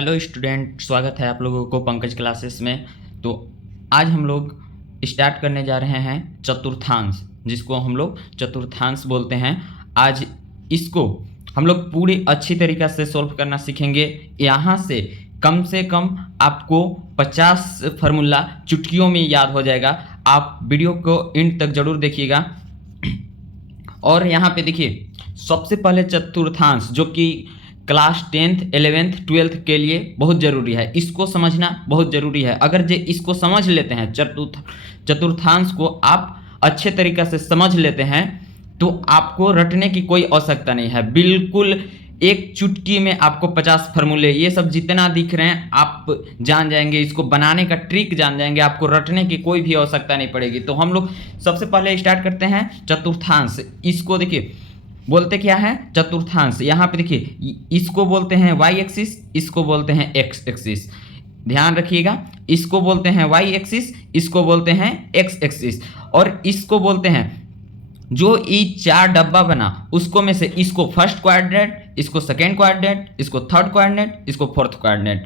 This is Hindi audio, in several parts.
हेलो स्टूडेंट, स्वागत है आप लोगों को पंकज क्लासेस में। तो आज हम लोग स्टार्ट करने जा रहे हैं चतुर्थांश, जिसको हम लोग चतुर्थांश बोलते हैं। आज इसको हम लोग पूरी अच्छी तरीक़ा से सॉल्व करना सीखेंगे। यहाँ से कम आपको 50 फार्मूला चुटकियों में याद हो जाएगा। आप वीडियो को एंड तक ज़रूर देखिएगा। और यहाँ पे देखिए, सबसे पहले चतुर्थांश जो कि क्लास 10th 11th 12th के लिए बहुत ज़रूरी है, इसको समझना बहुत ज़रूरी है। अगर जे इसको समझ लेते हैं, चतुर्थांश को आप अच्छे तरीक़े से समझ लेते हैं, तो आपको रटने की कोई आवश्यकता नहीं है। बिल्कुल एक चुटकी में आपको 50 फार्मूले, ये सब जितना दिख रहे हैं आप जान जाएंगे। इसको बनाने का ट्रिक जान जाएंगे, आपको रटने की कोई भी आवश्यकता नहीं पड़ेगी। तो हम लोग सबसे पहले स्टार्ट करते हैं चतुर्थांश। इसको देखिए बोलते क्या है, चतुर्थांश। यहाँ पे देखिए, इसको बोलते हैं वाई एक्सिस, इसको बोलते हैं एक्स एक्सिस। ध्यान रखिएगा, इसको बोलते हैं वाई एक्सिस, इसको बोलते हैं एक्स एक्सिस। और इसको बोलते हैं, जो ये 4 डब्बा बना उसको में से इसको फर्स्ट क्वाड्रेंट, इसको सेकेंड क्वाड्रेंट, इसको थर्ड क्वाड्रेंट, इसको फोर्थ क्वाड्रेंट।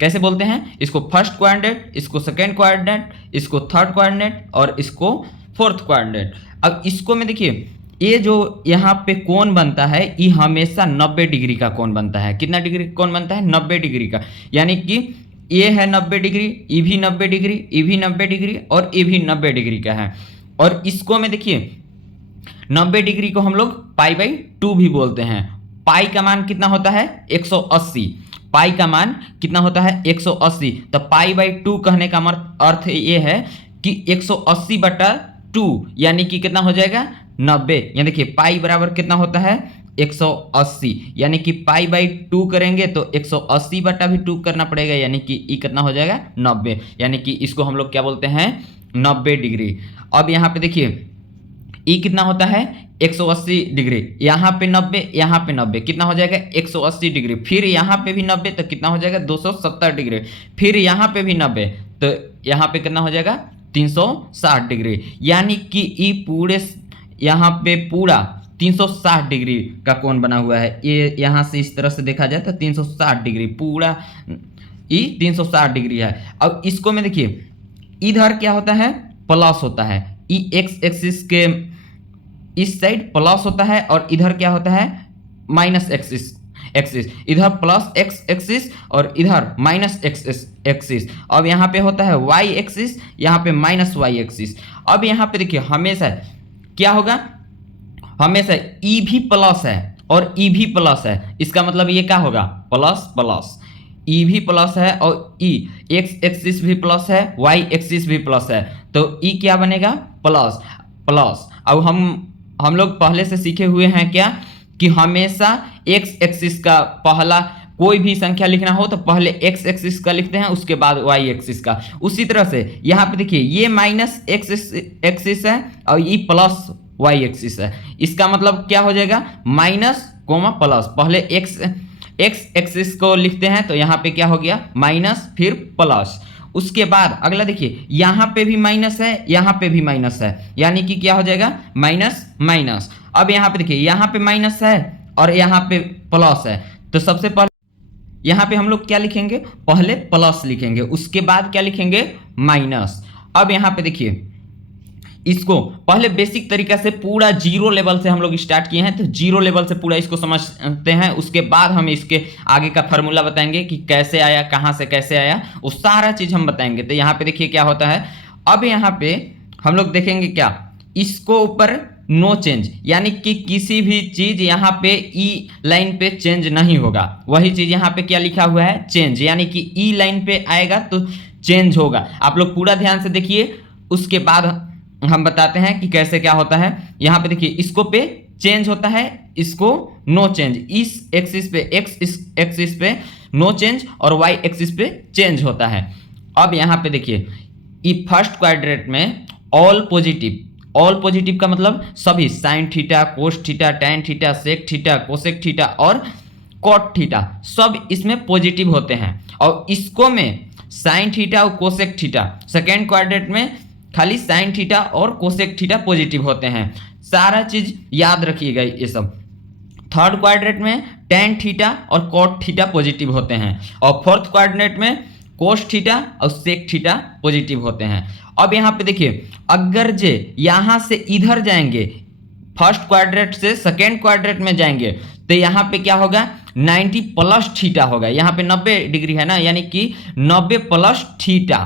कैसे बोलते हैं, इसको फर्स्ट क्वाड्रेंट, इसको सेकेंड क्वाड्रेंट, इसको थर्ड क्वाड्रेंट और इसको फोर्थ क्वाड्रेंट। अब इसको में देखिए, ये जो यहाँ पे कोण बनता है, ये हमेशा 90 डिग्री का कोण बनता है। कितना डिग्री का कोण बनता है? 90 डिग्री का। यानी कि ये है 90 डिग्री, ये भी 90 डिग्री, ये भी 90 डिग्री और ये भी 90 डिग्री का है। और इसको में देखिए, 90 डिग्री को हम लोग π/2 भी बोलते हैं। पाई का मान कितना होता है? 180। पाई का मान कितना होता है? 180। तो π/2 कहने का अर्थ ये है कि 180/2 यानी कि कितना हो जाएगा? 90। यानी देखिए, पाई बराबर कितना होता है? 180। यानी कि π/2 करेंगे तो 180/2 करना पड़ेगा, यानी कि ये कितना हो जाएगा? 90। यानी कि इसको हम लोग क्या बोलते हैं? 90 डिग्री। अब यहाँ पे देखिए, ये कितना होता है? 180 डिग्री। यहाँ पे 90, यहाँ पे 90, कितना हो जाएगा? 180 डिग्री। फिर यहाँ पे भी 90, तो कितना हो जाएगा? 270 डिग्री। फिर यहाँ पे भी 90, तो यहाँ पे कितना हो जाएगा? 360 डिग्री। यानी कि ये पूरे यहाँ पे पूरा 360 डिग्री का कोण बना हुआ है। ये यहाँ से इस तरह से देखा जाए तो 360 डिग्री, पूरा ये 360 डिग्री है। अब इसको में देखिए, इधर क्या होता है? प्लस होता है। ये एक्स एक्सिस के इस साइड प्लस होता है और इधर क्या होता है? Minus axis. इधर प्लस एक्स एक्सिस और इधर माइनस एक्स एक्सिस। अब यहाँ पे होता है वाई एक्सिस, यहाँ पे माइनस वाई एक्सिस। अब यहाँ पे देखिए, हमेशा क्या होगा? हमेशा ई भी प्लस है और ई भी प्लस है। इसका मतलब ये क्या होगा? Plus plus. ई भी प्लस है और ई एक्स एक्सिस भी प्लस है, वाई एक्सिस भी प्लस है, तो ई क्या बनेगा? Plus plus. अब हम लोग पहले से सीखे हुए हैं क्या, कि हमेशा एक्स एक्सिस का पहला कोई भी संख्या लिखना हो तो पहले एक्स एक्सिस का लिखते हैं, उसके बाद वाई एक्सिस का। उसी तरह से यहाँ पे देखिए, ये माइनस एक्स एक्सिस है और ये प्लस वाई एक्सिस है। इसका मतलब क्या हो जाएगा? Minus coma plus. पहले एक्स एक्सिस को लिखते हैं, तो यहाँ पे क्या हो गया? माइनस, फिर प्लस। उसके बाद अगला देखिए, यहाँ पे भी माइनस है, यहाँ पे भी माइनस है, यानी कि क्या हो जाएगा? Minus minus. अब यहाँ पे देखिए, यहाँ पे माइनस है और यहाँ पे प्लस है, तो सबसे पहले यहाँ पे हम लोग क्या लिखेंगे? पहले प्लस लिखेंगे, उसके बाद क्या लिखेंगे? माइनस। अब यहाँ पे देखिए, इसको पहले बेसिक तरीका से पूरा जीरो लेवल से हम लोग स्टार्ट किए हैं, तो जीरो लेवल से पूरा इसको समझते हैं। उसके बाद हम इसके आगे का फार्मूला बताएंगे कि कैसे आया, कहाँ से कैसे आया, वो सारा चीज हम बताएंगे। तो यहाँ पे देखिए क्या होता है। अब यहाँ पे हम लोग देखेंगे क्या, इसको ऊपर नो चेंज, यानी कि किसी भी चीज यहाँ पे ई लाइन पे चेंज नहीं होगा। वही चीज यहाँ पे क्या लिखा हुआ है? चेंज। यानी कि ई लाइन पे आएगा तो चेंज होगा। आप लोग पूरा ध्यान से देखिए, उसके बाद हम बताते हैं कि कैसे क्या होता है। यहाँ पे देखिए, इसको पे चेंज होता है, इसको नो चेंज। इस एक्सिस पे, एक्स एक्सिस पे नो चेंज और वाई एक्सिस पे चेंज होता है। अब यहाँ पे देखिए, ये फर्स्ट क्वाड्रेंट में ऑल पॉजिटिव। ऑल पॉजिटिव का मतलब सभी, sine theta, cos theta, tan theta, sec theta, cosec theta और कॉट थीटा, सब इसमें पॉजिटिव होते हैं। और इसको में साइन थीटा और कोसेक थीटा, सेकेंड क्वाड्रेंट में खाली साइन थीटा और कोसेक थीटा पॉजिटिव होते हैं। सारा चीज याद रखिएगा ये सब। थर्ड क्वाड्रेंट में टेन थीटा और कॉट थीटा पॉजिटिव होते हैं, और फोर्थ कोऑर्डिनेट में कोस थीटा और सेक थीटा पॉजिटिव होते हैं। अब यहाँ पे देखिए, अगर जे यहाँ से इधर जाएंगे, फर्स्ट क्वाड्रेंट से सेकेंड क्वाड्रेंट में जाएंगे, तो यहाँ पे क्या होगा, 90 प्लस थीटा होगा। यहाँ पे 90 डिग्री है ना, यानी कि 90 प्लस थीटा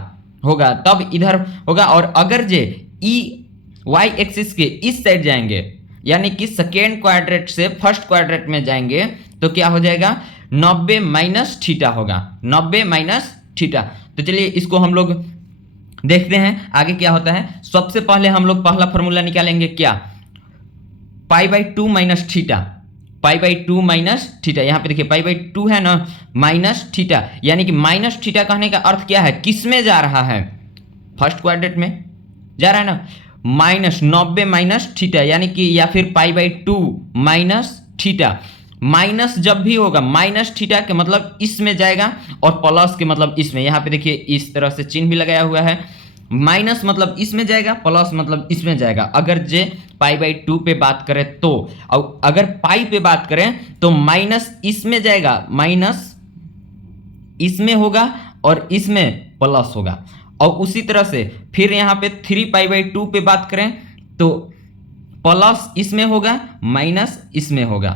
होगा, तब इधर होगा। और अगर जे ई वाई एक्सिस के इस साइड जाएंगे, यानी कि सेकेंड क्वाड्रेंट से फर्स्ट क्वाड्रेंट में जाएंगे, तो क्या हो जाएगा, 90 माइनस थीटा होगा, 90 माइनस थीटा। तो चलिए इसको हम लोग देखते हैं आगे क्या होता है। सबसे पहले हम लोग पहला फॉर्मूला निकालेंगे, क्या, पाई by 2 minus theta, pi by 2 minus theta. यहाँ पे देखिए पाई बाई 2 है ना, माइनस थीटा, यानी कि माइनस थीटा कहने का अर्थ क्या है, किस में जा रहा है, फर्स्ट क्वाड्रेंट में जा रहा है ना, माइनस 90 माइनस थीटा, यानी कि या फिर पाई बाई 2 माइनस थीटा। माइनस जब भी होगा, माइनस थीटा के मतलब इसमें जाएगा, और प्लस के मतलब इसमें। यहाँ पे देखिए इस तरह से चिन्ह भी लगाया हुआ है, माइनस मतलब इसमें जाएगा, प्लस मतलब इसमें जाएगा। अगर जे पाई बाई 2 पे बात करें तो, और अगर पाई पे बात करें तो माइनस इसमें जाएगा, माइनस इसमें होगा और इसमें प्लस होगा। और उसी तरह से फिर यहाँ पे 3 पाई बाई 2 पे बात करें तो प्लस इसमें होगा, माइनस इसमें होगा,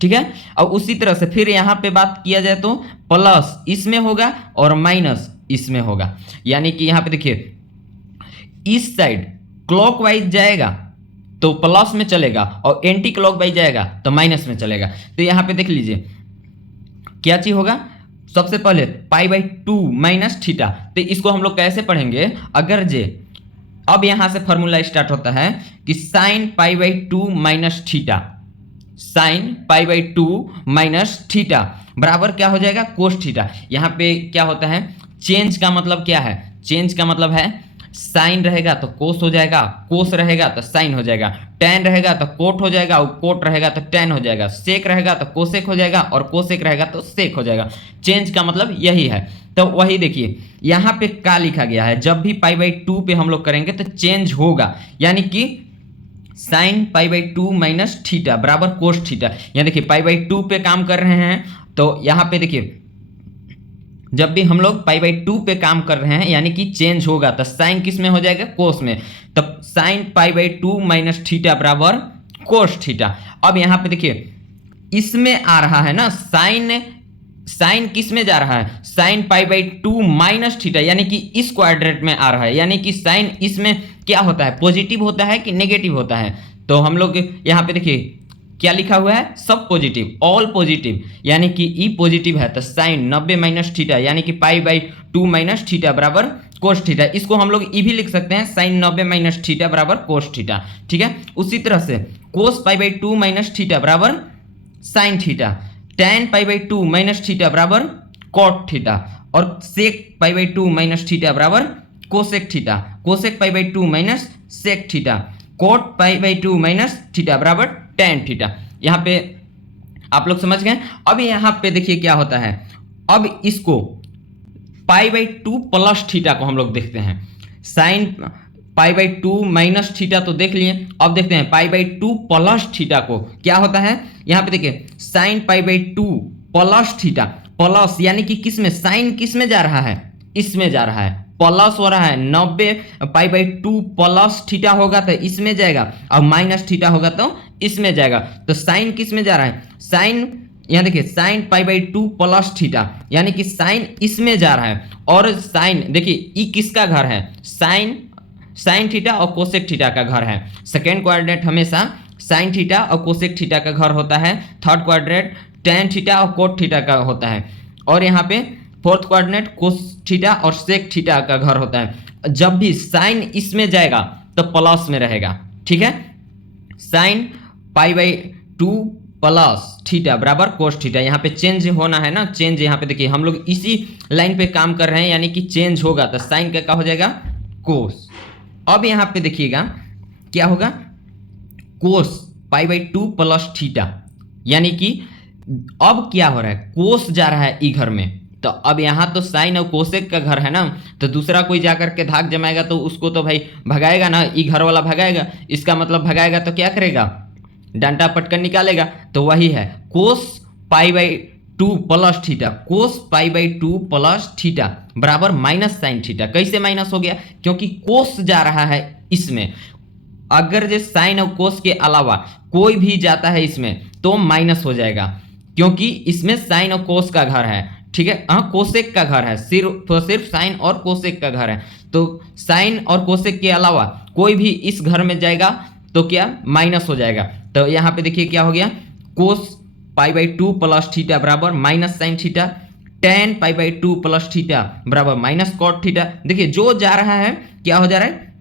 ठीक है। और उसी तरह से फिर यहाँ पे बात किया जाए तो प्लस इसमें होगा और माइनस इसमें होगा। यानी कि यहाँ पे देखिए, इस साइड क्लॉकवाइज जाएगा तो प्लस में चलेगा, और एंटी क्लॉकवाइज जाएगा तो माइनस में चलेगा। तो यहाँ पे देख लीजिए क्या चीज होगा, सबसे पहले पाई बाई 2 माइनस थीटा। तो इसको हम लोग कैसे पढ़ेंगे, अगर जे, अब यहां से फॉर्मूला स्टार्ट होता है कि sine pi by 2 minus theta, sine pi by 2 minus theta बराबर क्या हो जाएगा, कोस थीटा। यहाँ पे क्या होता है, चेंज का मतलब क्या है, चेंज का मतलब है साइन रहेगा तो कोस हो जाएगा, कोस रहेगा तो साइन हो जाएगा, टेन रहेगा तो कोट हो जाएगा, और कोट रहेगा तो टेन हो जाएगा, सेक रहेगा तो कोसेक हो जाएगा, और कोसेक रहेगा तो सेक हो जाएगा। चेंज का मतलब यही है। तो वही देखिए यहाँ पे क्या लिखा गया है, जब भी पाई बाई 2 पे हम लोग करेंगे तो चेंज होगा, यानी कि sine pi by 2 minus theta बराबर कोस थीटा। यहाँ देखिए पाई बाई 2 पे काम कर रहे हैं, तो यहाँ पे देखिए जब भी हम लोग पाई बाई 2 पे काम कर रहे हैं, यानी कि चेंज होगा, तो साइन किस में हो जाएगा, कोस में। तब sine pi by 2 minus theta बराबर कोस थीटा। अब यहाँ पे देखिए इसमें आ रहा है ना, साइन, साइन किस में जा रहा है, sine pi by 2 minus theta, यानी कि इस क्वाड्रेंट में आ रहा है। यानी कि साइन इसमें क्या होता है, पॉजिटिव होता है कि नेगेटिव होता है। तो हम लोग यहाँ पे देखिए क्या लिखा हुआ है, सब पॉजिटिव, ऑल पॉजिटिव, यानी कि ई पॉजिटिव है, तो साइन 90 माइनस थीटा, यानी कि पाई बाई 2 माइनस थीटा बराबर कोस थीटा। इसको हम लोग ई भी लिख सकते हैं, साइन 90 माइनस थीटा बराबर कोस थीटा, ठीक है। उसी तरह से cos pi by 2 minus theta बराबर sine theta, tan pi by 2 minus theta बराबर कॉट थीटा, और sec pi by 2 minus theta बराबर cosec theta, cosec pi by 2 minus sec theta, cot pi by 2 minus theta बराबर टेन थीटा। यहाँ पे आप लोग समझ गए। अब यहाँ पे देखिए क्या होता है, अब इसको पाई बाई 2 प्लस थीटा को हम लोग देखते हैं। Sine pi by 2 minus theta तो देख लिए, अब देखते हैं पाई बाई 2 प्लस थीटा को क्या होता है। यहाँ पे देखिए sine pi by 2 plus theta, plus यानी कि किस में, साइन किस में जा रहा है, इसमें जा रहा है, प्लस हो रहा है। 90 पाई बाई 2 प्लस थीटा होगा तो इसमें जाएगा, और माइनस थीटा होगा तो इसमें जाएगा। तो साइन किस में जा रहा है, साइन, यहाँ देखिए sine pi by 2 plus theta, यानी कि साइन इसमें जा रहा है। और साइन देखिए ई किसका घर है, साइन, साइन थीटा और कोसेक थीटा का घर है। सेकेंड क्वाड्रेंट हमेशा साइन थीटा और कोसेक थीटा का घर होता है, थर्ड क्वाड्रेंट टेन थीटा और कोट थीटा का होता है, और यहाँ पे फोर्थ क्वाड्रेंट कोस थीटा और सेक थीटा का घर होता है। जब भी साइन इसमें जाएगा तो प्लस में रहेगा, ठीक है। Sine pi by 2 plus theta बराबर कोस थीटा। यहाँ पे चेंज होना है ना, चेंज यहाँ पे देखिए हम लोग इसी लाइन पे काम कर रहे हैं, यानी कि चेंज होगा तो साइन का क्या हो जाएगा, कोस। अब यहाँ पे देखिएगा क्या होगा, कोस पाई बाई 2 प्लस थीटा, यानी कि अब क्या हो रहा है, कोस जा रहा है ई घर में। तो अब यहाँ तो साइन और कोसेक का घर है ना, तो दूसरा कोई जाकर के धाक जमाएगा तो उसको तो भाई भगाएगा ना, ई घर वाला भगाएगा। इसका मतलब भगाएगा तो क्या करेगा, डंडा पटकन निकालेगा। तो वही है, cos pi by 2 plus theta, cos pi by 2 plus theta बराबर माइनस साइन थीटा। कैसे माइनस हो गया? क्योंकि कोस जा रहा है इसमें, अगर जो साइन और कोस के अलावा कोई भी जाता है इसमें तो माइनस हो जाएगा, क्योंकि इसमें साइन और कोस का घर है, ठीक है। हाँ, कोसेक का घर है, सिर्फ साइन और कोसेक का घर है। तो साइन और कोसेक के अलावा कोई भी इस घर में जाएगा तो क्या माइनस हो जाएगा। तो यहाँ पे देखिए क्या हो गया, कोस पाई बाई 2 प्लस थीटा बराबर minus sine theta, tan pi by 2 plus theta बराबर माइनस कॉट थीटा। देखिए जो जा रहा है क्या हो जा रहा है,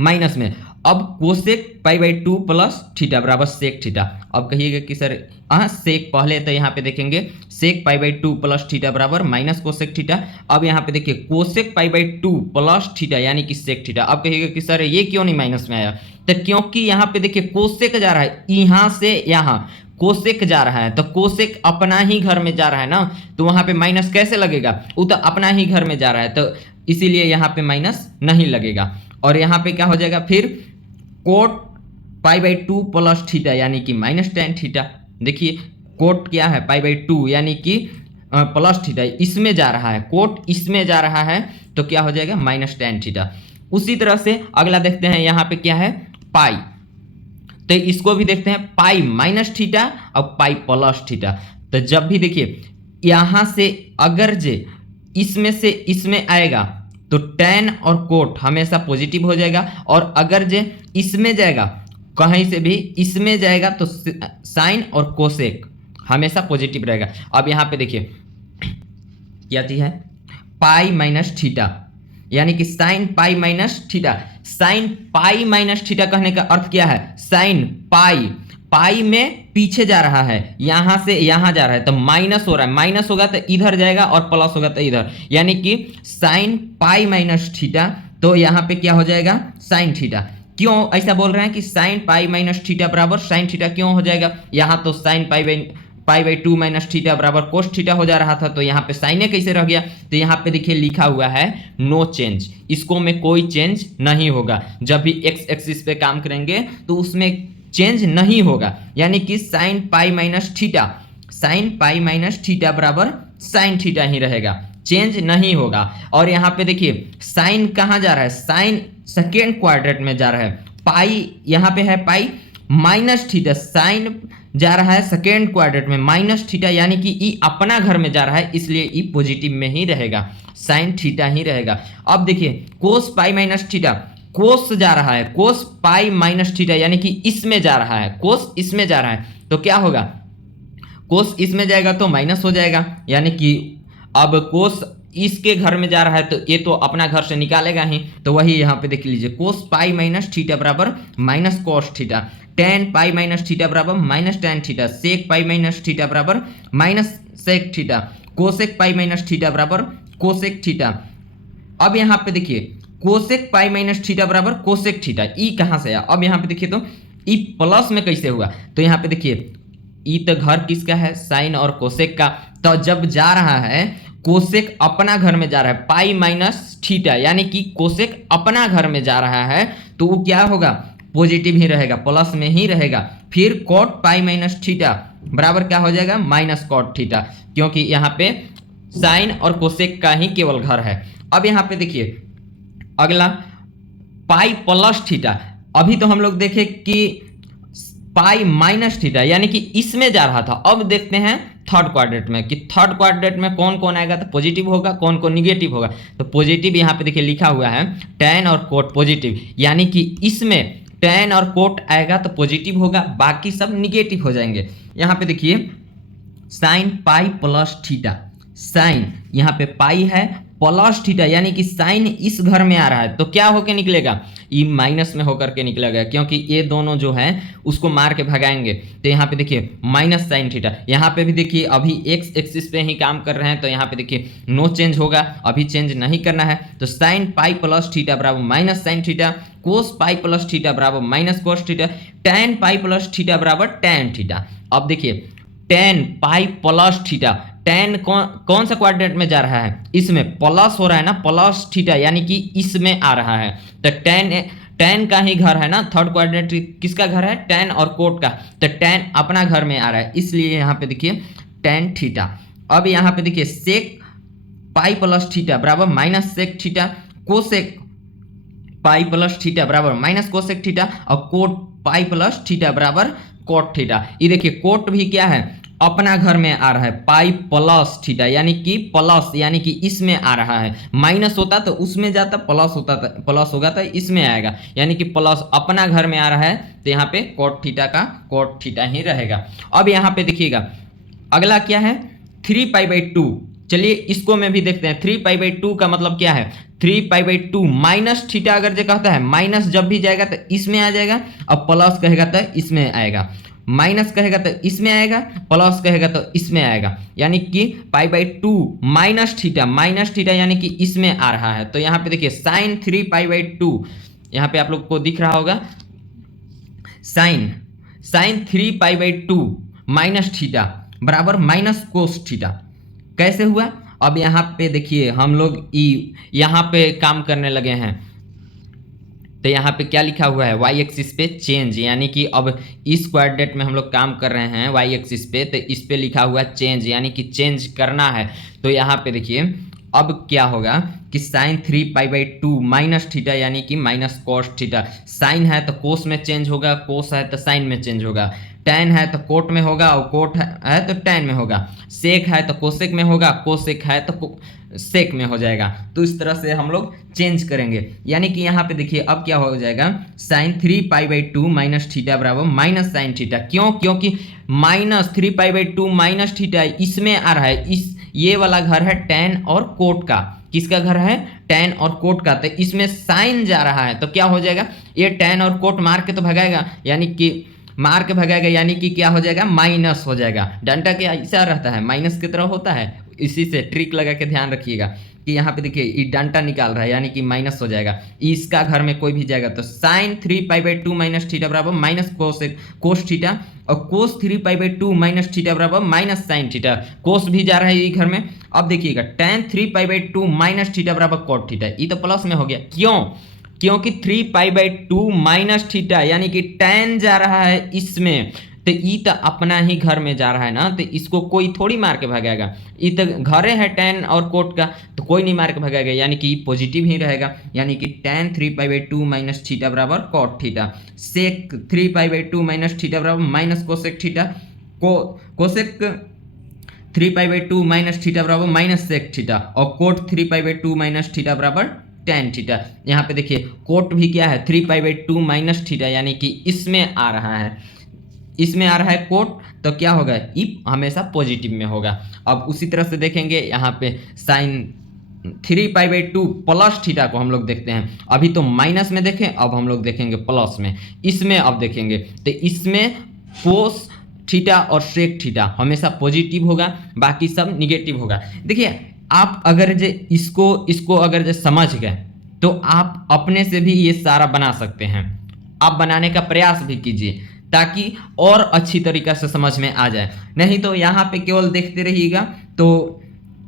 माइनस में। अब cosec pi by 2 plus theta बराबर सेक थीटा। अब कहिएगा कि सर सेक पहले, तो यहाँ पे देखेंगे सेक पाई बाई 2 प्लस थीटा बराबर माइनस कोसेक थीटा। अब यहाँ पे देखिए cosec pi by 2 plus theta यानी कि सेक थीटा। अब कहिएगा कि सर ये क्यों नहीं माइनस में आया, तो क्योंकि यहाँ पे देखिए कोसेक जा रहा है यहाँ से यहाँ, कोसेक जा रहा है तो कोसेक अपना ही घर में जा रहा है ना, तो वहां पे माइनस कैसे लगेगा, वो तो अपना ही घर में जा रहा है, तो इसीलिए यहाँ पे माइनस नहीं लगेगा। और यहाँ पे क्या हो जाएगा फिर, coat pi by 2 plus theta यानी कि माइनस टेन थीटा। देखिए कोट क्या है, पाई बाई 2 यानी कि प्लस थीटा इसमें जा रहा है, कोट इसमें जा रहा है तो क्या हो जाएगा माइनस टेन थीटा। उसी तरह से अगला देखते हैं, यहाँ पे क्या है पाई, तो इसको भी देखते हैं पाई माइनस थीटा और पाई प्लस थीटा। तो जब भी देखिए यहां से अगर जे इसमें से इसमें आएगा तो टेन और कोट हमेशा पॉजिटिव हो जाएगा, और अगर जे इसमें जाएगा कहीं से भी इसमें जाएगा तो साइन और कोसेक हमेशा पॉजिटिव रहेगा। अब यहाँ पे देखिए क्या चीज है, पाई माइनस थीटा यानी कि sine pi minus theta. Sine pi minus theta कहने का अर्थ क्या है, साइन पाई, पाई में पीछे जा रहा है, यहां से यहां जा रहा है तो माइनस हो रहा है, माइनस होगा तो इधर जाएगा और प्लस होगा तो इधर, यानी कि साइन पाई माइनस थीटा, तो यहां पे क्या हो जाएगा साइन थीटा। क्यों ऐसा बोल रहे हैं कि साइन पाई माइनस थीटा बराबर साइन थीटा क्यों हो जाएगा, यहां तो sine pi by 2 minus theta बराबर कोस थीटा हो जा रहा था, तो यहाँ पे साइने कैसे रह गया, तो यहाँ पे देखिए लिखा हुआ है नो चेंज, इसको में कोई चेंज नहीं होगा। जब भी एक्स एक्सिस पे काम करेंगे तो उसमें चेंज नहीं होगा, यानी कि sine pi minus theta, sine pi minus theta बराबर साइन थीटा ही रहेगा, चेंज नहीं होगा। और यहाँ पे देखिए साइन कहाँ जा रहा है, साइन सेकेंड क्वाड्रेंट में जा रहा है, पाई यहाँ पे है पाई माइनस थीटा, साइन जा रहा है सेकेंड क्वाड्रेंट में माइनस थीटा, यानी कि ई अपना घर में जा रहा है, इसलिए ई पॉजिटिव में ही रहेगा, साइन थीटा ही रहेगा। अब देखिए कोस पाई माइनस थीटा, कोस जा रहा है, कोस पाई माइनस थीटा यानी कि इसमें जा रहा है, कोस इसमें जा रहा है तो क्या होगा, कोस इसमें जाएगा तो माइनस हो जाएगा, यानी कि अब कोस इसके घर में जा रहा है तो ये तो अपना घर से निकालेगा ही, तो वही यहाँ पे देख लीजिए कोस पाई माइनस थीटा बराबर minus cos theta, tan pi minus theta बराबर minus tan theta, sec pi minus theta बराबर minus sec theta, cosec pi minus theta बराबर कोसेक थीटा। अब यहाँ पे देखिए कोसेक पाई माइनस थीटा बराबर कोसेक थीटा, ई कहाँ से आया, अब यहाँ पे देखिए तो ई प्लस में कैसे हुआ, तो यहाँ पे देखिए ई तो घर किसका है, साइन और कोसेक का, तो जब जा रहा है कोसेक अपना घर में जा रहा है, पाई माइनस थीटा यानी कि कोसेक अपना घर में जा रहा है तो वो क्या होगा पॉजिटिव ही रहेगा, प्लस में ही रहेगा। फिर कॉट पाई माइनस थीटा बराबर क्या हो जाएगा माइनस कॉट थीटा, क्योंकि यहाँ पे साइन और कोसेक का ही केवल घर है। अब यहाँ पे देखिए अगला पाई प्लस थीटा, अभी तो हम लोग देखे कि पाई माइनस थीटा यानी कि इसमें जा रहा था, अब देखते हैं थर्ड क्वाड्रेंट में कि थर्ड क्वाड्रेंट में कौन कौन आएगा तो पॉजिटिव होगा, कौन कौन निगेटिव होगा, तो पॉजिटिव यहाँ पे देखिए लिखा हुआ है टेन और कोट पॉजिटिव, यानी कि इसमें टेन और कोट आएगा तो पॉजिटिव होगा, बाकी सब निगेटिव हो जाएंगे। यहाँ पे देखिए sine pi plus theta, sine यहाँ पे पाई है प्लस थीटा यानी कि साइन इस घर में आ रहा है तो क्या होके निकलेगा, ई माइनस में होकर के निकलेगा, क्योंकि ये दोनों जो है उसको मार के भगाएंगे। तो यहाँ पे देखिए माइनस साइन थीटा, यहाँ पे भी देखिए अभी एक्स एक्सिस पे ही काम कर रहे हैं तो यहाँ पे देखिए नो चेंज होगा, अभी चेंज नहीं करना है, तो साइन पाई प्लस थीटा बराबर माइनस साइन थीटा, कोस पाई प्लस थीटा बराबर माइनस कोस थीटा, टेन पाई प्लस थीटा बराबर टेन थीटा। अब देखिए टेन पाई प्लस थीटा, टेन कौन सा क्वाड्रेंट में जा रहा है, इसमें प्लस हो रहा है ना, प्लस थीटा यानी कि इसमें आ रहा है, तो टेन का ही घर है ना, थर्ड क्वाड्रेंट किसका घर है टेन और कोट का, तो टेन अपना घर में आ रहा है, इसलिए यहाँ पे देखिए टेन थीटा। अब यहाँ पे देखिए सेक पाई प्लस थीटा बराबर minus sec theta, cosec pi plus theta बराबर माइनस कोसेक थीटा, और कोट पाई प्लस थीटा बराबर कोट थीटा। ये देखिए कोट भी क्या है, अपना घर में आ रहा है, पाई प्लस थीटा यानी कि प्लस, यानी कि इसमें आ रहा है। माइनस होता तो उसमें जाता, प्लस होता तो प्लस होगा तो इसमें आएगा, यानी कि प्लस अपना घर में आ रहा है, तो यहाँ पे कोट थीटा का कोट थीटा ही रहेगा। अब यहाँ पे देखिएगा अगला क्या है, 3π/2। चलिए इसको में भी देखते हैं। 3π/2 का मतलब क्या है, 3π/2 माइनस थीटा अगर जो कहता है, माइनस जब भी जाएगा तो इसमें आ जाएगा, और प्लस कहेगा तो इसमें आएगा। माइनस कहेगा तो इसमें आएगा, प्लस कहेगा तो इसमें आएगा, यानी कि π/2 माइनस थीटा यानी कि इसमें आ रहा है। तो यहाँ पे देखिए साइन 3π/2, यहाँ पे आप लोग को दिख रहा होगा साइन 3π/2 माइनस थीटा बराबर माइनस कोस थीटा। कैसे हुआ, अब यहाँ पे देखिए हम लोग यहाँ पे काम करने लगे हैं, तो यहाँ पे क्या लिखा हुआ है, वाई एक्सिस पे चेंज, यानी कि अब इस कोऑर्डिनेट में हम लोग काम कर रहे हैं वाई एक्सिस पे, तो इस पे लिखा हुआ है चेंज, यानी कि चेंज करना है। तो यहाँ पे देखिए अब क्या होगा कि साइन 3π/2 माइनस थीटा यानी कि माइनस कोस थीटा। साइन है तो कोस में चेंज होगा, कोस है तो साइन में चेंज होगा, टेन है तो कोट में होगा, और कोट है तो टेन में होगा, सेक है तो कोसेक में होगा, कोसेक है तो सेक में हो जाएगा। तो इस तरह से हम लोग चेंज करेंगे, यानी कि यहाँ पे देखिए अब क्या हो जाएगा, साइन 3π/2 माइनस थीटा बराबर माइनस साइन थीटा। क्यों, क्योंकि माइनस 3π/2 माइनस थीटा इसमें आ रहा है, ये वाला घर है टेन और कोट का। किसका घर है, टेन और कोट का, तो इसमें साइन जा रहा है, तो क्या हो जाएगा, ये टेन और कोट मार के तो भगाएगा, यानी कि मार के भगाएगा, यानी कि क्या हो जाएगा, माइनस हो जाएगा। डंडा क्या ऐसा रहता है, माइनस की तरह होता है, इसी से ट्रिक लगा के ध्यान रखिएगा कि यहाँ पे देखिए ये डंडा निकाल रहा है, यानी कि माइनस हो जाएगा। इसका घर में कोई भी जाएगा तो साइन 3π/2 माइनस थीटा बराबर माइनस कोस थीटा, और कोस 3π/2 माइनस थीटा बराबर माइनस साइन थीटा। कोस भी जा रहा है ये घर में। अब देखिएगा टेन 3π/2 माइनस थीटा बराबर कोट थीटा, ये तो प्लस में हो गया। क्यों, क्योंकि 3π/2 माइनस थीटा यानी कि टेन जा रहा है इसमें, तो ई तो अपना ही घर में जा रहा है ना, तो इसको कोई थोड़ी मार के भगाएगा, ई तो घरे है टेन और कोट का, तो कोई नहीं मार के भगाएगा, यानी कि पॉजिटिव ही रहेगा, यानी कि टेन 3π/2 माइनस थीटा बराबर cot theta. Sec 3π/2 minus theta बराबर minus cosec theta, cosec 3π/2 minus theta बराबर माइनस सेक थीटा, और कोट 3π/2 माइनस थीटा बराबर टेन थीटा। यहाँ पे देखिए कोट भी क्या है, 3π/2 माइनस थीटा, यानी कि इसमें आ रहा है, इसमें आ रहा है कोट, तो क्या होगा, ई हमेशा पॉजिटिव में होगा। अब उसी तरह से देखेंगे यहाँ पे साइन 3π/2 प्लस थीटा को हम लोग देखते हैं। अभी तो माइनस में देखें, अब हम लोग देखेंगे प्लस में। इसमें अब देखेंगे तो इसमें कोस थीटा और सेक थीटा हमेशा पॉजिटिव होगा, बाकी सब निगेटिव होगा। देखिए आप अगर जो इसको अगर जो समझ गए तो आप अपने से भी ये सारा बना सकते हैं। आप बनाने का प्रयास भी कीजिए ताकि और अच्छी तरीक़ा से समझ में आ जाए, नहीं तो यहाँ पे केवल देखते रहिएगा तो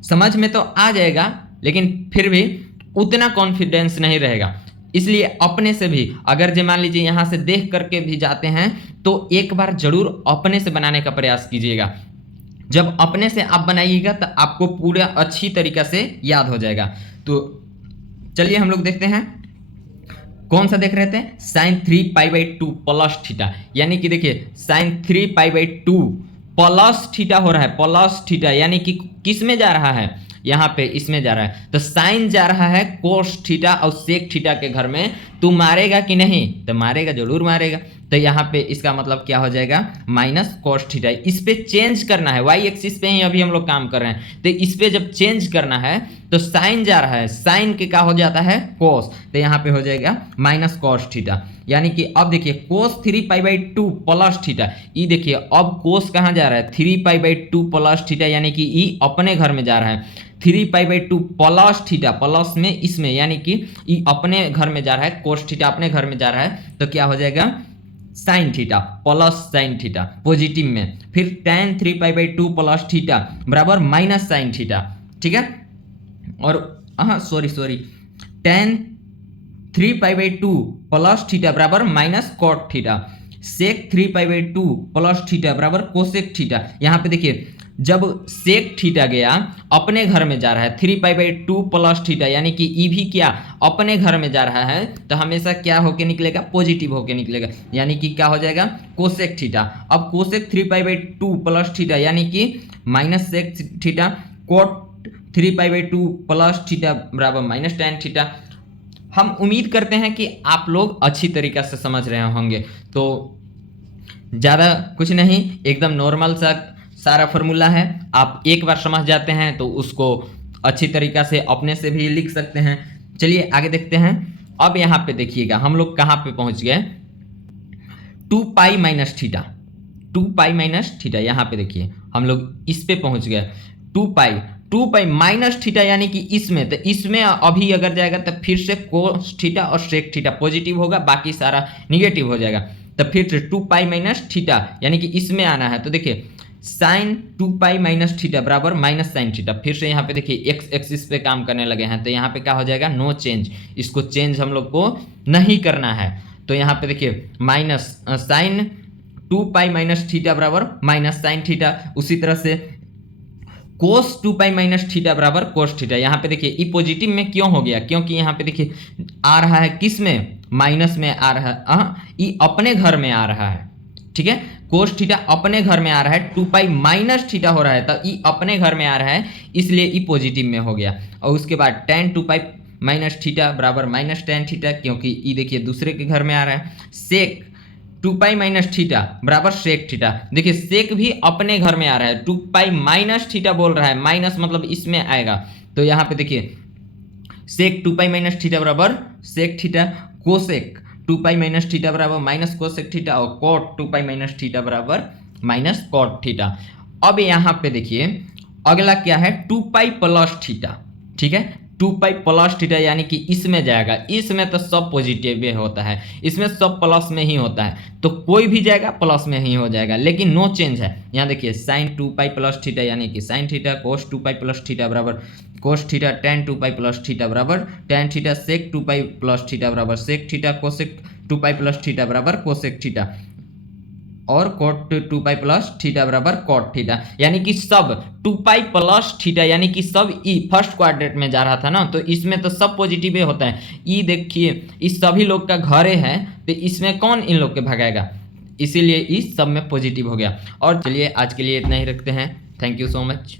समझ में तो आ जाएगा, लेकिन फिर भी उतना कॉन्फिडेंस नहीं रहेगा। इसलिए अपने से भी अगर जो मान लीजिए यहाँ से देख करके भी जाते हैं तो एक बार जरूर अपने से बनाने का प्रयास कीजिएगा। जब अपने से आप बनाइएगा तो आपको पूरा अच्छी तरीक़ा से याद हो जाएगा। तो चलिए हम लोग देखते हैं, कौन सा देख रहे थे, साइन 3π/2 प्लस थीटा, यानी कि देखिए साइन 3π/2 प्लस थीटा हो रहा है, प्लस थीटा यानी कि किस में जा रहा है, यहाँ पे इसमें जा रहा है, तो साइन जा रहा है कोस थीटा और सेक थीटा के घर में। तू मारेगा कि नहीं, तो मारेगा, जरूर मारेगा। तो यहाँ पे इसका मतलब क्या हो जाएगा, माइनस कोस थीटा। इस पे चेंज करना है, वाई एक्सिस पे ही अभी हम लोग काम कर रहे हैं, तो इस पे जब चेंज करना है तो साइन जा रहा है, साइन के क्या हो जाता है, कोस, तो यहाँ पे हो जाएगा माइनस कोस थीटा। यानी कि अब देखिए कोस 3π/2 प्लस थीटा, ये देखिए अब कोस कहाँ जा रहा है, 3π/2 प्लस थीटा, यानी कि ये अपने घर में जा रहा है। 3π/2 प्लस थीटा, प्लस में इसमें, यानी कि ये अपने घर में जा रहा है, कोस थीटा अपने घर में जा रहा है, तो क्या हो जाएगा sine theta plus sine theta positive में। फिर टेन 3π/2 प्लस थीटा बराबर माइनस साइन थीटा, ठीक है। और हाँ सॉरी टेन 3π/2 प्लस थीटा बराबर minus cot theta, sec 3π/2 plus theta बराबर कोसेक थीटा। यहाँ पे देखिए जब सेक थीटा गया अपने घर में जा रहा है 3π/2 प्लस थीटा, यानी कि ई भी क्या अपने घर में जा रहा है, तो हमेशा क्या होके निकलेगा, पॉजिटिव होके निकलेगा, यानी कि क्या हो जाएगा, कोसेक थीटा। अब कोसेक 3π/2 प्लस थीटा यानी कि minus sec theta, cot 3π/2 plus theta बराबर माइनस tan थीटा। हम उम्मीद करते हैं कि आप लोग अच्छी तरीक़ा से समझ रहे होंगे। तो ज़्यादा कुछ नहीं, एकदम नॉर्मल सा सारा फॉर्मूला है। आप एक बार समझ जाते हैं तो उसको अच्छी तरीक़ा से अपने से भी लिख सकते हैं। चलिए आगे देखते हैं। अब यहाँ पे देखिएगा हम लोग कहाँ पे पहुँच गए, 2π माइनस थीटा, 2π माइनस थीटा, यहाँ पे देखिए हम लोग इस पे पहुँच गए। 2π माइनस थीटा यानी कि इसमें, तो इसमें अभी अगर जाएगा तो फिर से कोस थीटा और सेक थीटा पॉजिटिव होगा, बाकी सारा निगेटिव हो जाएगा। तो फिर से 2π माइनस थीटा यानी कि इसमें आना है, तो देखिए साइन 2π माइनस थीटा बराबर माइनस साइन थीटा। फिर से यहाँ पे देखिए एक्स एक्सिस पे काम करने लगे हैं, तो यहाँ पे क्या हो जाएगा, नो चेंज। इसको चेंज हम लोग को नहीं करना है। तो यहाँ पे देखिए माइनस साइन 2π माइनस थीटा बराबर माइनस साइन थीटा। उसी तरह से कोस 2π माइनस थीटा बराबर कोस थीटा। यहाँ पे देखिए ई पॉजिटिव में क्यों हो गया, क्योंकि यहाँ पे देखिए आ रहा है किस में, माइनस में आ रहा है, ई अपने घर में आ रहा है, ठीक है। कोस थीटा अपने घर में आ रहा है, 2π माइनस थीटा हो रहा है, तो ई अपने घर में आ रहा है, इसलिए ई पॉजिटिव में हो गया। और उसके बाद tan 2π माइनस थीटा बराबर माइनस tan थीटा, क्योंकि ई देखिए दूसरे के घर में आ रहा है। सेक 2π माइनस थीटा बराबर सेक थीटा, देखिए सेक भी अपने घर में आ रहा है, 2π माइनस थीटा बोल रहा है, माइनस मतलब इसमें आएगा। तो यहाँ पे देखिए सेक 2π माइनस थीटा बराबर sec theta, cosec 2π minus theta बराबर माइनस कोसेक थीटा, और कॉट 2π माइनस थीटा बराबर माइनस कॉट थीटा। अब यहाँ पे देखिए अगला क्या है, 2π प्लस थीटा, ठीक है। 2π प्लस थीटा यानी कि इसमें जाएगा, इसमें तो सब पॉजिटिव में होता है, इसमें सब प्लस में ही होता है, तो कोई भी जाएगा प्लस में ही हो जाएगा, लेकिन नो चेंज है। यहाँ देखिए साइन 2π प्लस थीटा यानी कि sine theta, cos 2π plus theta बराबर cos theta, tan 2π plus theta बराबर tan theta, sec 2π plus theta बराबर sec theta, cosec 2π plus theta बराबर कोसेक थीटा, और कोट 2π प्लस थीटा बराबर कॉट थीटा। यानी कि सब 2π प्लस थीटा यानी कि सब ई फर्स्ट क्वाड्रेंट में जा रहा था ना, तो इसमें तो सब पॉजिटिव ही होता है। ई देखिए इस सभी लोग का घरे है, तो इसमें कौन इन लोग के भगाएगा, इसीलिए इस सब में पॉजिटिव हो गया। और चलिए आज के लिए इतना ही रखते हैं। Thank you so much.